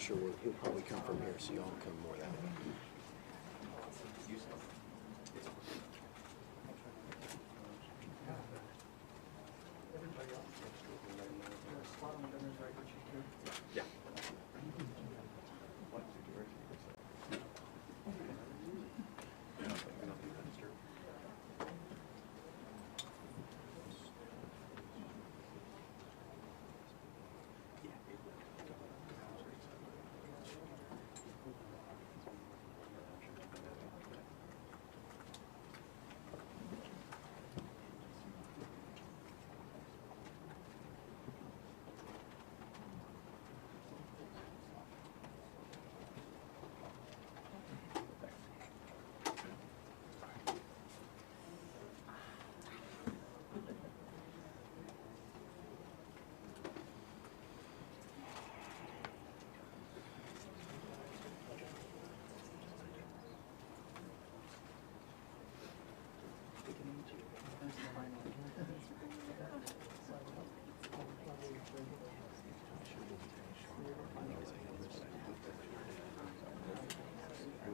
not sure where. He'll probably come from here, so y'all will come more that way. Yeah.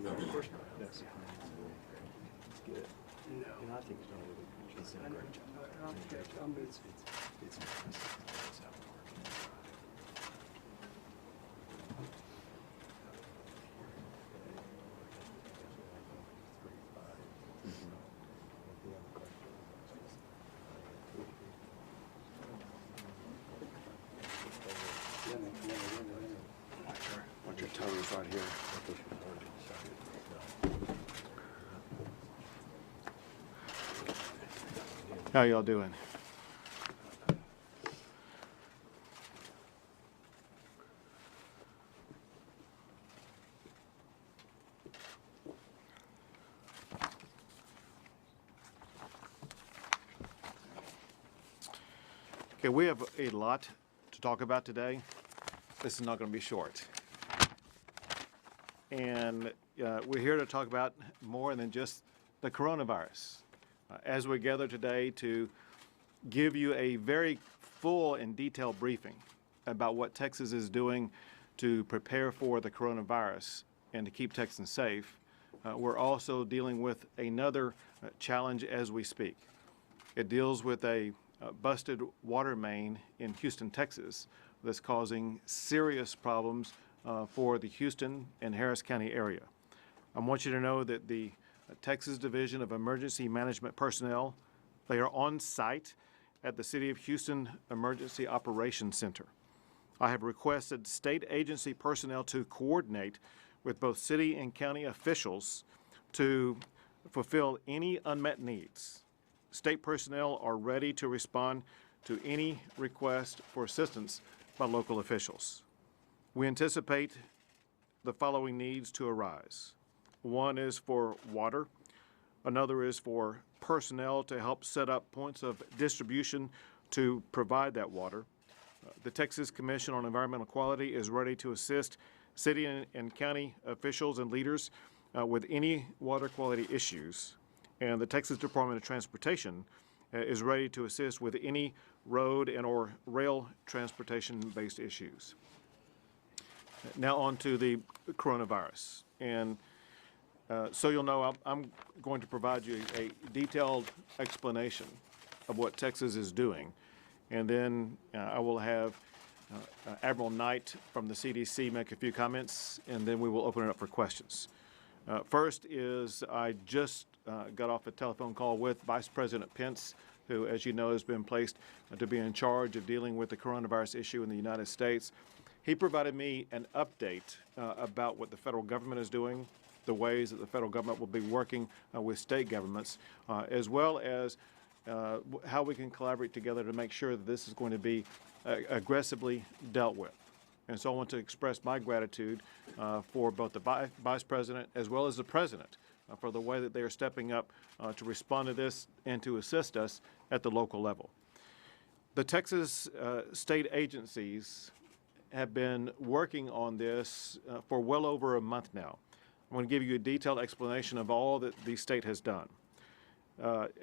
No, of course not. That's good. No. And I think he's done a great job. It's how it works. Watch your toes right here. How y'all doing? Okay, we have a lot to talk about today. This is not going to be short. And we're here to talk about more than just the coronavirus. As we gather today to give you a very full and detailed briefing about what Texas is doing to prepare for the coronavirus and to keep Texans safe, we're also dealing with another challenge as we speak. It deals with a busted water main in Houston, Texas, that's causing serious problems for the Houston and Harris County area. I want you to know that the Texas Division of Emergency Management Personnel, they are on site at the City of Houston Emergency Operations Center. I have requested state agency personnel to coordinate with both city and county officials to fulfill any unmet needs. State personnel are ready to respond to any request for assistance by local officials. We anticipate the following needs to arise. One is for water. Another is for personnel to help set up points of distribution to provide that water. The Texas Commission on Environmental Quality is ready to assist city and county officials and leaders with any water quality issues. And the Texas Department of Transportation is ready to assist with any road and or rail transportation-based issues. Now on to the coronavirus. And so you'll know I'm going to provide you a detailed explanation of what Texas is doing. And then I will have Admiral Knight from the CDC make a few comments, and then we will open it up for questions. First is I just got off a telephone call with Vice President Pence, who, as you know, has been placed to be in charge of dealing with the coronavirus issue in the United States. He provided me an update about what the federal government is doing, the ways that the federal government will be working with state governments, as well as how we can collaborate together to make sure that this is going to be aggressively dealt with. And so I want to express my gratitude for both the Vice President as well as the President for the way that they are stepping up to respond to this and to assist us at the local level. The Texas state agencies have been working on this for well over a month now. I want to give you a detailed explanation of all that the state has done.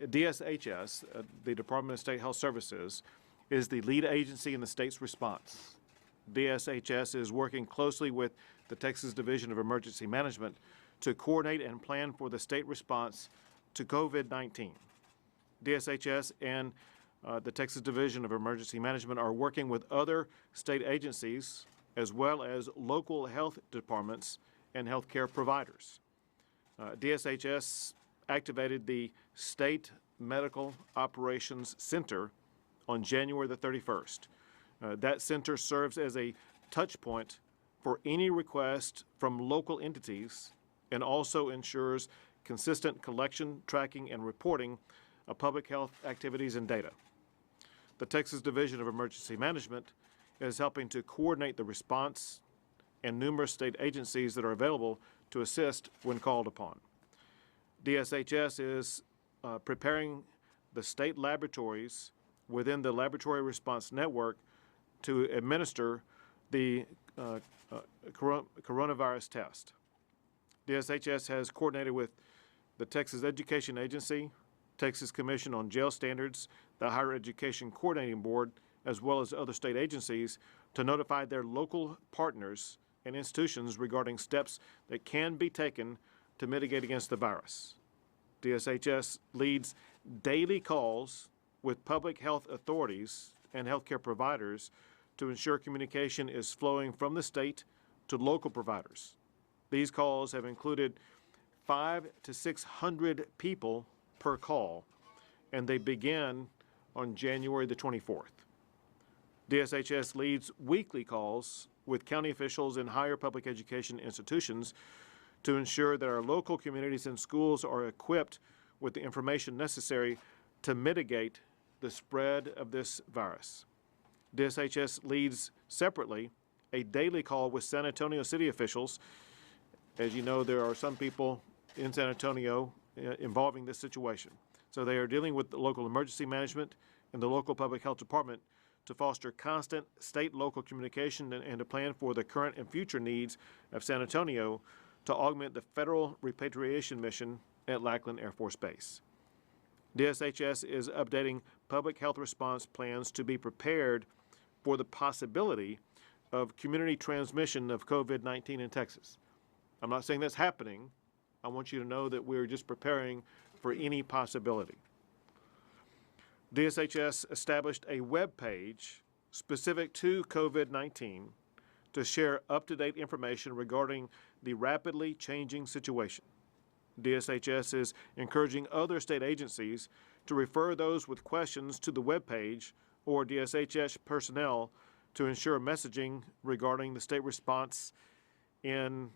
DSHS, the Department of State Health Services, is the lead agency in the state's response. DSHS is working closely with the Texas Division of Emergency Management to coordinate and plan for the state response to COVID-19. DSHS and the Texas Division of Emergency Management are working with other state agencies as well as local health departments and healthcare providers. DSHS activated the State Medical Operations Center on January the 31st. That center serves as a touch point for any request from local entities and also ensures consistent collection, tracking, and reporting of public health activities and data. The Texas Division of Emergency Management is helping to coordinate the response and numerous state agencies that are available to assist when called upon. DSHS is preparing the state laboratories within the Laboratory Response Network to administer the coronavirus test. DSHS has coordinated with the Texas Education Agency, Texas Commission on Jail Standards, the Higher Education Coordinating Board, as well as other state agencies to notify their local partners and institutions regarding steps that can be taken to mitigate against the virus. DSHS leads daily calls with public health authorities and healthcare providers to ensure communication is flowing from the state to local providers. These calls have included 500 to 600 people per call, and they begin on January the 24th. DSHS leads weekly calls with county officials and higher public education institutions to ensure that our local communities and schools are equipped with the information necessary to mitigate the spread of this virus. DSHS leads separately a daily call with San Antonio city officials. As you know, there are some people in San Antonio involving this situation. So they are dealing with the local emergency management and the local public health department to foster constant state-local communication and to plan for the current and future needs of San Antonio to augment the federal repatriation mission at Lackland Air Force Base. DSHS is updating public health response plans to be prepared for the possibility of community transmission of COVID-19 in Texas. I'm not saying that's happening. I want you to know that we're just preparing for any possibility. DSHS established a web page specific to COVID-19 to share up-to-date information regarding the rapidly changing situation. DSHS is encouraging other state agencies to refer those with questions to the web page or DSHS personnel to ensure messaging regarding the state response to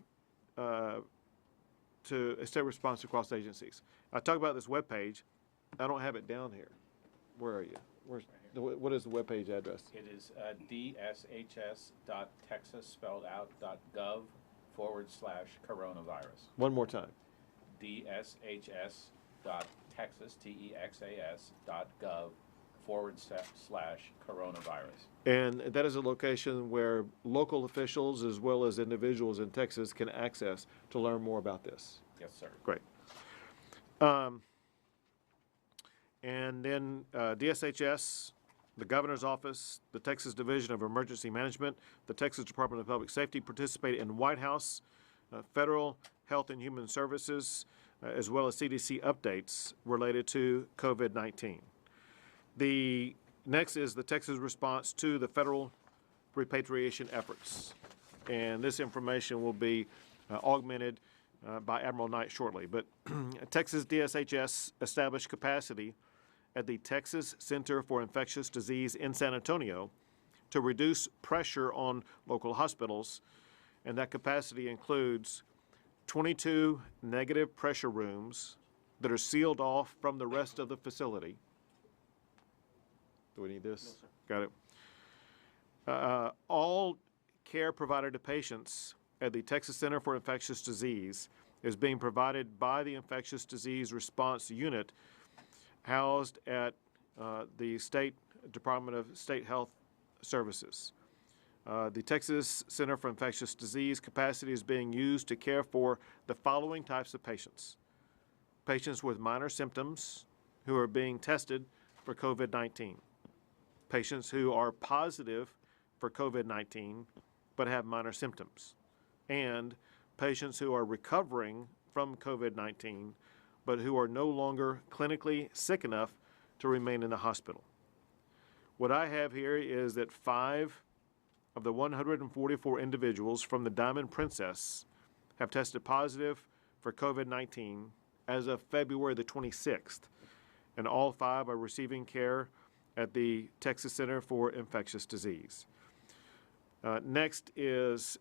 a state response across agencies. I talk about this web page. I don't have it down here. Where are you? What is the web page address? It is dshs.texas spelled out .gov/coronavirus. One more time. dshs.texas .gov/coronavirus. And that is a location where local officials as well as individuals in Texas can access to learn more about this. Yes, sir. Great. And then DSHS, the Governor's Office, the Texas Division of Emergency Management, the Texas Department of Public Safety participate in White House, Federal Health and Human Services, as well as CDC updates related to COVID-19. The next is the Texas response to the federal repatriation efforts. And this information will be augmented by Admiral Knight shortly. But Texas DSHS established capacity at the Texas Center for Infectious Disease in San Antonio to reduce pressure on local hospitals, and that capacity includes 22 negative pressure rooms that are sealed off from the rest of the facility. Do we need this? No, sir. Got it. All care provided to patients at the Texas Center for Infectious Disease is being provided by the Infectious Disease Response Unit housed at the State Department of State Health Services. The Texas Center for Infectious Disease capacity is being used to care for the following types of patients. Patients with minor symptoms who are being tested for COVID-19. Patients who are positive for COVID-19 but have minor symptoms, and patients who are recovering from COVID-19 but who are no longer clinically sick enough to remain in the hospital. What I have here is that 5 of the 144 individuals from the Diamond Princess have tested positive for COVID-19 as of February the 26th, and all 5 are receiving care at the Texas Center for Infectious Disease. Next is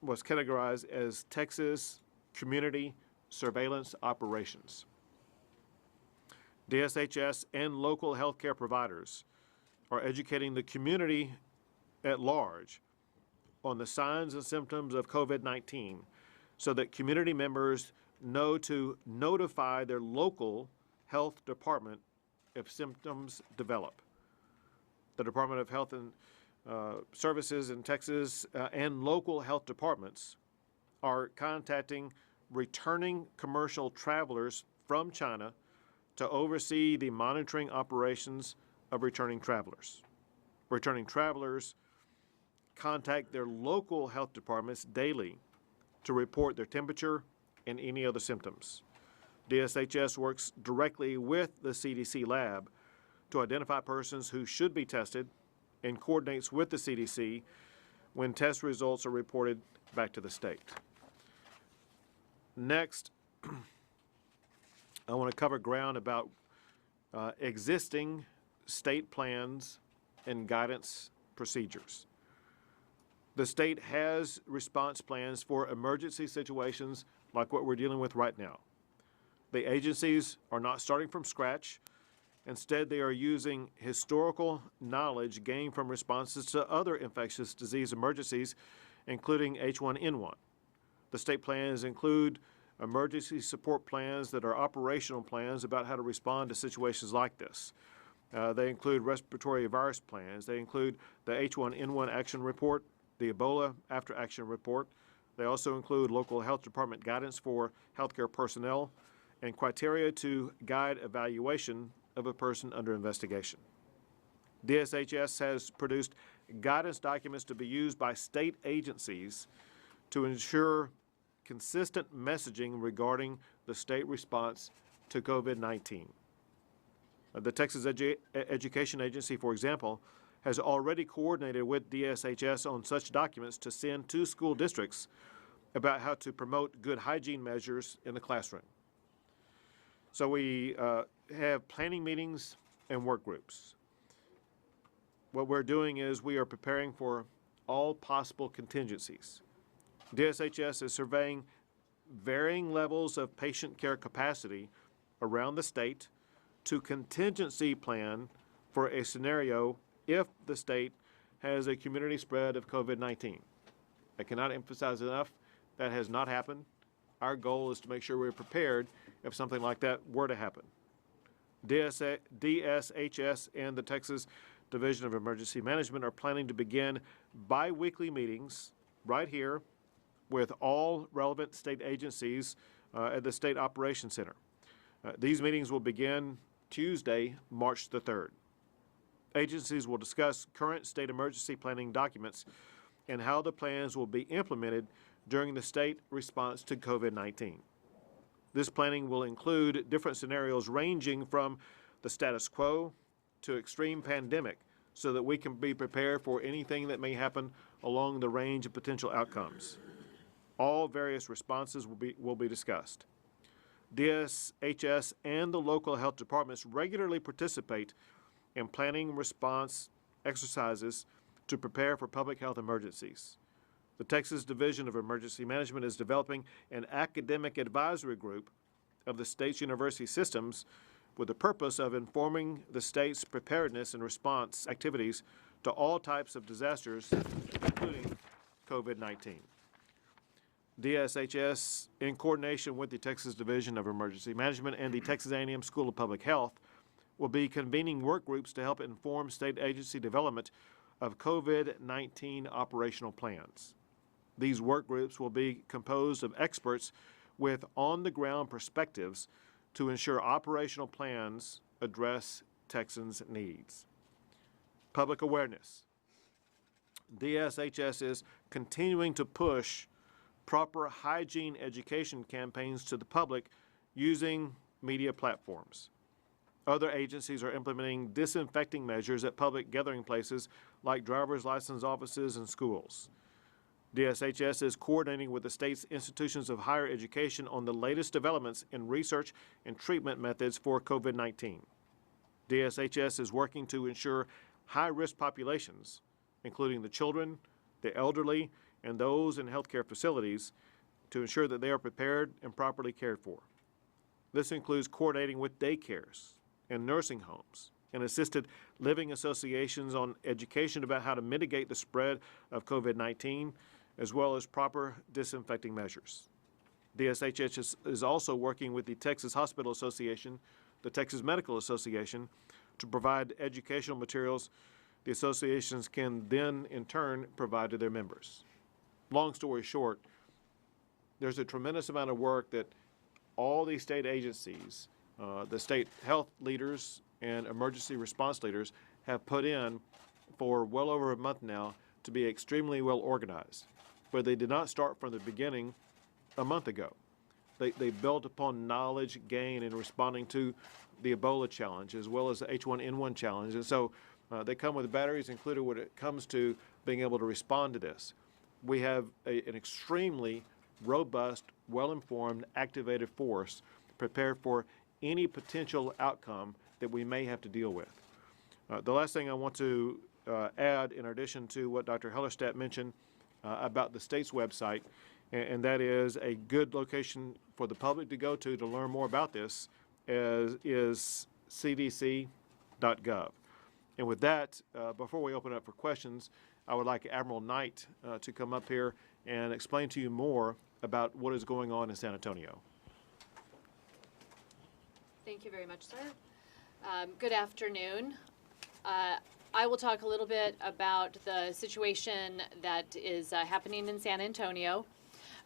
what's categorized as Texas Community Surveillance Operations. DSHS and local healthcare providers are educating the community at large on the signs and symptoms of COVID-19 so that community members know to notify their local health department if symptoms develop. The Department of Health and Services in Texas and local health departments are contacting returning commercial travelers from China to oversee the monitoring operations of returning travelers. Returning travelers contact their local health departments daily to report their temperature and any other symptoms. DSHS works directly with the CDC lab to identify persons who should be tested and coordinates with the CDC when test results are reported back to the state. Next, I want to cover ground about existing state plans and guidance procedures. The state has response plans for emergency situations like what we're dealing with right now. The agencies are not starting from scratch. Instead, they are using historical knowledge gained from responses to other infectious disease emergencies, including H1N1. The state plans include emergency support plans that are operational plans about how to respond to situations like this. They include respiratory virus plans. They include the H1N1 action report, the Ebola after action report. They also include local health department guidance for healthcare personnel and criteria to guide evaluation of a person under investigation. DSHS has produced guidance documents to be used by state agencies to ensure consistent messaging regarding the state response to COVID-19. The Texas Education Agency, for example, has already coordinated with DSHS on such documents to send to school districts about how to promote good hygiene measures in the classroom. So we have planning meetings and work groups. What we're doing is we are preparing for all possible contingencies. DSHS is surveying varying levels of patient care capacity around the state to contingency plan for a scenario if the state has a community spread of COVID-19. I cannot emphasize enough that has not happened. Our goal is to make sure we're prepared if something like that were to happen. DSHS and the Texas Division of Emergency Management are planning to begin bi-weekly meetings right here with all relevant state agencies at the State Operations Center. These meetings will begin Tuesday, March the 3rd. Agencies will discuss current state emergency planning documents and how the plans will be implemented during the state response to COVID-19. This planning will include different scenarios ranging from the status quo to extreme pandemic so that we can be prepared for anything that may happen along the range of potential outcomes. All various responses will be discussed. DSHS and the local health departments regularly participate in planning response exercises to prepare for public health emergencies. The Texas Division of Emergency Management is developing an academic advisory group of the state's university systems with the purpose of informing the state's preparedness and response activities to all types of disasters, including COVID-19. DSHS, in coordination with the Texas Division of Emergency Management and the Texas A&M School of Public Health, will be convening work groups to help inform state agency development of COVID-19 operational plans. These work groups will be composed of experts with on-the-ground perspectives to ensure operational plans address Texans' needs. Public awareness DSHS is continuing to push proper hygiene education campaigns to the public using media platforms. Other agencies are implementing disinfecting measures at public gathering places like driver's license offices and schools. DSHS is coordinating with the state's institutions of higher education on the latest developments in research and treatment methods for COVID-19. DSHS is working to ensure high-risk populations, including the children, the elderly, and those in healthcare facilities, to ensure that they are prepared and properly cared for. This includes coordinating with daycares and nursing homes and assisted living associations on education about how to mitigate the spread of COVID-19, as well as proper disinfecting measures. DSHS is also working with the Texas Hospital Association, the Texas Medical Association, to provide educational materials the associations can then, in turn, provide to their members. Long story short, there's a tremendous amount of work that all these state agencies, the state health leaders and emergency response leaders have put in for well over a month now to be extremely well organized. But they did not start from the beginning a month ago. They built upon knowledge gained in responding to the Ebola challenge as well as the H1N1 challenge. And so they come with batteries included when it comes to being able to respond to this. We have an extremely robust, well-informed, activated force prepared for any potential outcome that we may have to deal with. The last thing I want to add, in addition to what Dr. Hellerstedt mentioned about the state's website, and that is a good location for the public to go to learn more about this, is cdc.gov. And with that, before we open up for questions, I would like Admiral Knight to come up here and explain to you more about what is going on in San Antonio. Thank you very much, sir. Good afternoon. I will talk a little bit about the situation that is happening in San Antonio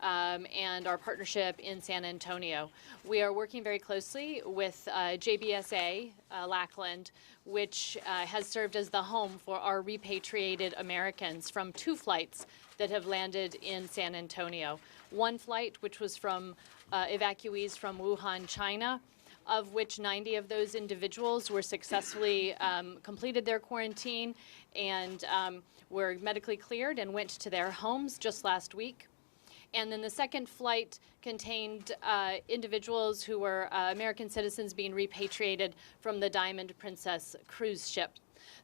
and our partnership in San Antonio. We are working very closely with JBSA Lackland, which has served as the home for our repatriated Americans from 2 flights that have landed in San Antonio. One flight, which was from evacuees from Wuhan, China, of which 90 of those individuals were successfully completed their quarantine and were medically cleared and went to their homes just last week. And then the second flight contained individuals who were American citizens being repatriated from the Diamond Princess cruise ship.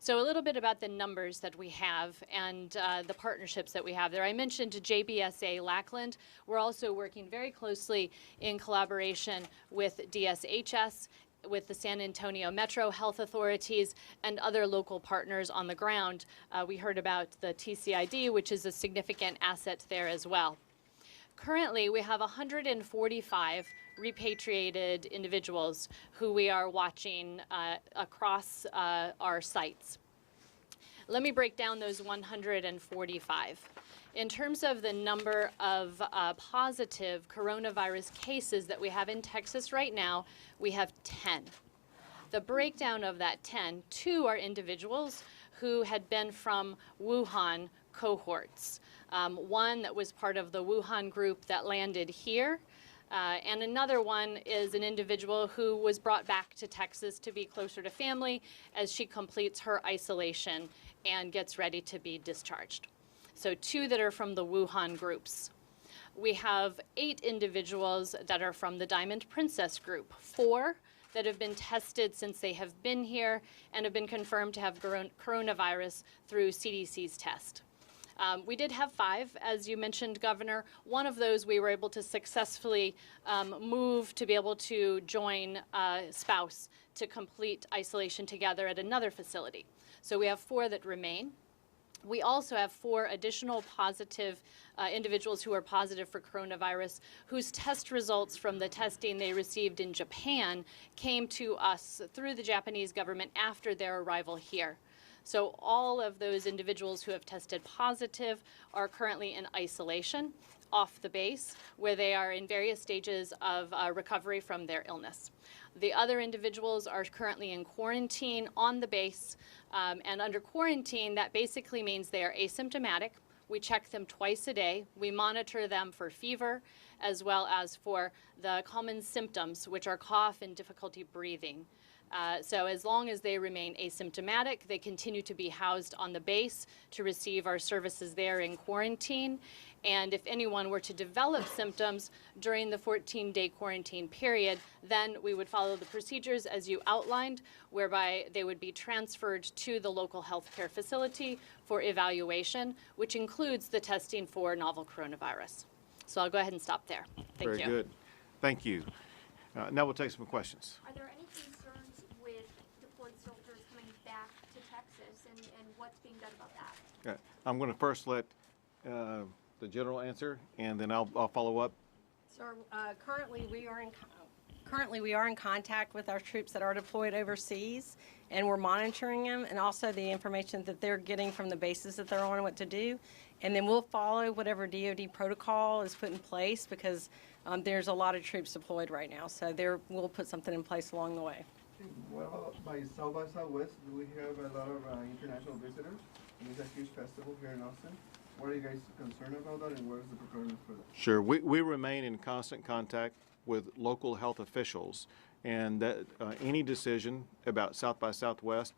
So a little bit about the numbers that we have and the partnerships that we have there. I mentioned JBSA Lackland. We're also working very closely in collaboration with DSHS, with the San Antonio Metro Health Authorities, and other local partners on the ground. We heard about the TCID, which is a significant asset there as well. Currently, we have 145 repatriated individuals who we are watching across our sites. Let me break down those 145. In terms of the number of positive coronavirus cases that we have in Texas right now, we have 10. The breakdown of that 10, 2 are individuals who had been from Wuhan cohorts. One that was part of the Wuhan group that landed here, and another one is an individual who was brought back to Texas to be closer to family as she completes her isolation and gets ready to be discharged. So 2 that are from the Wuhan groups. We have 8 individuals that are from the Diamond Princess group, 4 that have been tested since they have been here and have been confirmed to have coronavirus through CDC's test. We did have 5, as you mentioned, Governor. One of those we were able to successfully move to be able to join a spouse to complete isolation together at another facility. So we have 4 that remain. We also have 4 additional positive individuals who are positive for coronavirus, whose test results from the testing they received in Japan came to us through the Japanese government after their arrival here. So all of those individuals who have tested positive are currently in isolation off the base, where they are in various stages of recovery from their illness. The other individuals are currently in quarantine on the base, and under quarantine, that basically means they are asymptomatic. We check them twice a day. We monitor them for fever, as well as for the common symptoms, which are cough and difficulty breathing. So as long as they remain asymptomatic, they continue to be housed on the base to receive our services there in quarantine. And if anyone were to develop symptoms during the 14-day quarantine period, then we would follow the procedures as you outlined, whereby they would be transferred to the local healthcare facility for evaluation, which includes the testing for novel coronavirus. So I'll go ahead and stop there. Thank you. Very good. Thank you. Now we'll take some questions. Are there any concerns with deployed soldiers coming back to Texas, and what's being done about that? Okay. I'm going to first let the general answer, and then I'll follow up. Sir, currently we are in contact with our troops that are deployed overseas, and we're monitoring them, and also the information that they're getting from the bases that they're on, what to do. And then we'll follow whatever DoD protocol is put in place, because there's a lot of troops deployed right now. So we'll put something in place along the way. What about by Southwest? Do we have a lot of international visitors? And it's a huge festival here in Austin. What are you guys concerned about that, and what is the preparedness for that? Sure. We remain in constant contact with local health officials, and that any decision about South by Southwest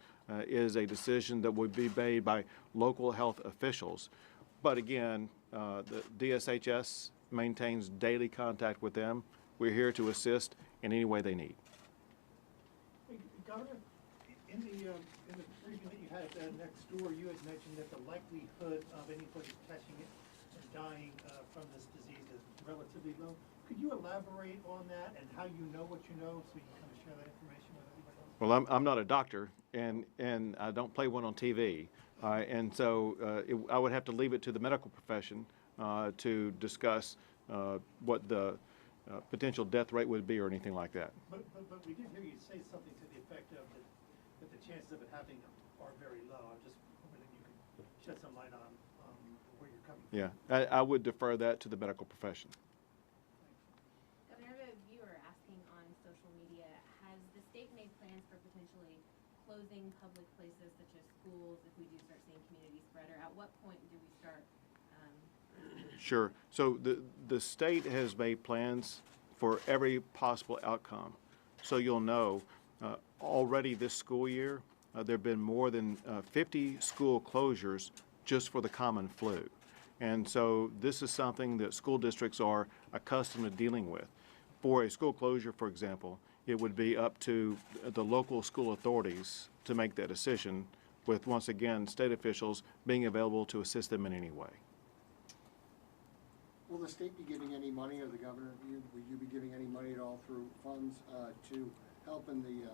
is a decision that would be made by local health officials. But again, the DSHS maintains daily contact with them. We're here to assist in any way they need. Hey, Governor, in the briefing that you had next door, you had mentioned that the likelihood of anybody catching it and dying from this disease is relatively low. Could you elaborate on that and how you know what you know, so you can kind of share that information with everybody else? Well, I'm not a doctor, and I don't play one on TV, and so I would have to leave it to the medical profession to discuss what the potential death rate would be or anything like that. But we did hear you say something to the effect of that the chances of it happening are very low. I'm just hoping that you could shed some light on where you're coming from. Yeah, I would defer that to the medical profession. Governor, I have a viewer asking on social media, has the state made plans for potentially closing public places such as schools if we do start seeing community spread, or at what point do we start? Sure. So the state has made plans for every possible outcome. So you'll know already this school year, there have been more than 50 school closures just for the common flu. And so this is something that school districts are accustomed to dealing with. For a school closure, for example, it would be up to the local school authorities to make that decision, with, once again, state officials being available to assist them in any way. Will the state be giving any money, or the governor, will you be giving any money at all through funds to help in the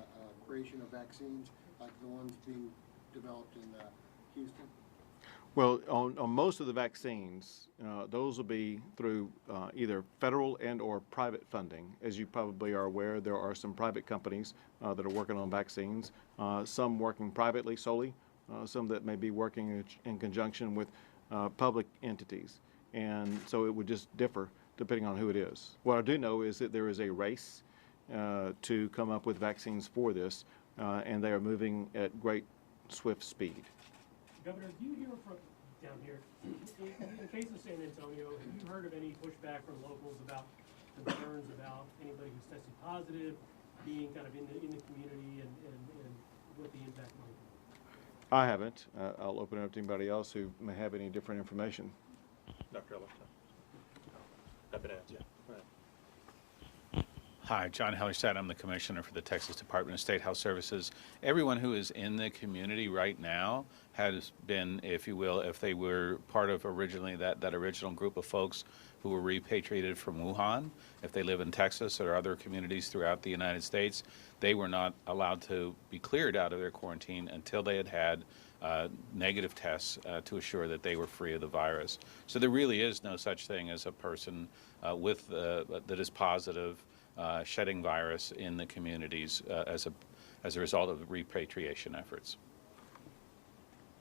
creation of vaccines like the ones being developed in Houston? Well, on most of the vaccines, those will be through either federal and or private funding. As you probably are aware, there are some private companies that are working on vaccines, some working privately solely, some that may be working in conjunction with public entities. And so it would just differ depending on who it is. What I do know is that there is a race to come up with vaccines for this, and they are moving at great, swift speed. Governor, do you hear from down here, in the case of San Antonio, have you heard of any pushback from locals about concerns about anybody who's tested positive being kind of in the community and what the impact might be? I haven't. I'll open it up to anybody else who may have any different information. Dr. Ellington. I've been asked, yeah. Hi, John Hellerstedt. I'm the commissioner for the Texas Department of State Health Services. Everyone who is in the community right now has been, if you will, if they were part of originally that original group of folks who were repatriated from Wuhan, if they live in Texas or other communities throughout the United States, they were not allowed to be cleared out of their quarantine until they had negative tests to assure that they were free of the virus. So there really is no such thing as a person that is positive shedding virus in the communities as a result of the repatriation efforts.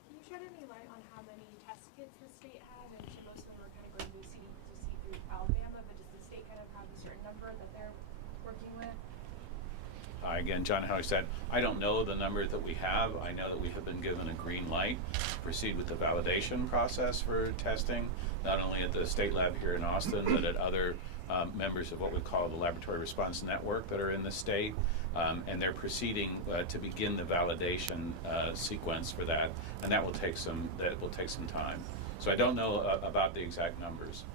Can you shed any light on how many test kits the state had? And so most of them are kind of going to CDC through Alabama, but does the state kind of have a certain number that they're working with? Again, John Howard said, I don't know the number that we have. I know that we have been given a green light to proceed with the validation process for testing, not only at the state lab here in Austin, but at other members of what we call the Laboratory Response Network that are in the state. And they're proceeding to begin the validation sequence for that, and that will take some time. So I don't know about the exact numbers.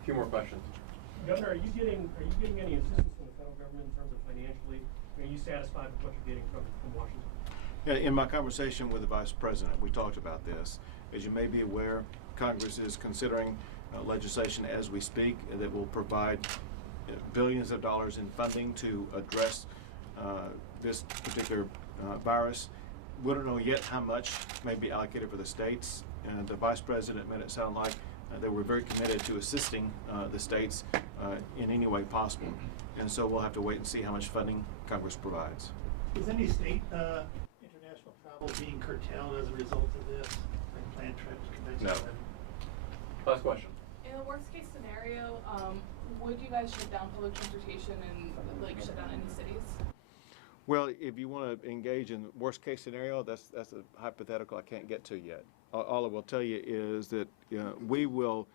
A few more questions. Governor, are you getting any assistance from the federal government in terms of financially? Are you satisfied with what you're getting from Washington? Yeah, in my conversation with the Vice President, we talked about this. As you may be aware, Congress is considering legislation as we speak that will provide billions of dollars in funding to address this particular virus. We don't know yet how much may be allocated for the states. And the Vice President made it sound like they were very committed to assisting the states in any way possible. And so we'll have to wait and see how much funding Congress provides. Is any state international travel being curtailed as a result of this, like planned trips, conventions? No. Last question. In the worst case scenario, would you guys shut down public transportation and like shut down any cities? Well, if you want to engage in worst case scenario, that's a hypothetical I can't get to yet. All I will tell you is that we will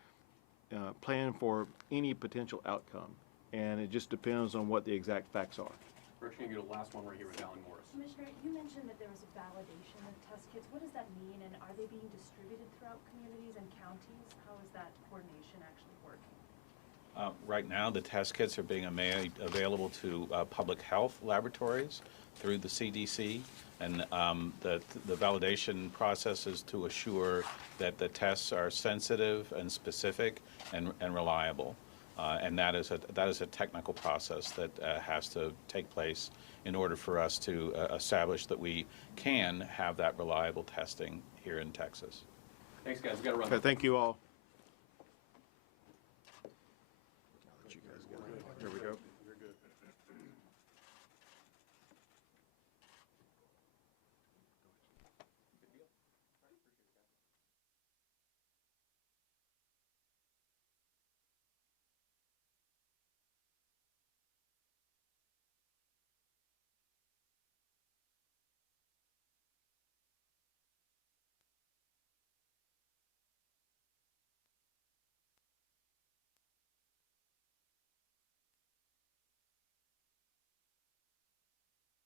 plan for any potential outcome, and it just depends on what the exact facts are. We're actually going to get a last one right here with Alan Morris. Commissioner, you mentioned that there was a validation of test kits. What does that mean, and are they being distributed throughout communities and counties? How is that coordination actually working? Right now, the test kits are being made available to public health laboratories through the CDC, and the validation process is to assure that the tests are sensitive and specific and reliable. And that is a technical process that has to take place in order for us to establish that we can have that reliable testing here in Texas. Thanks, guys. We've got to run. Okay, thank you all.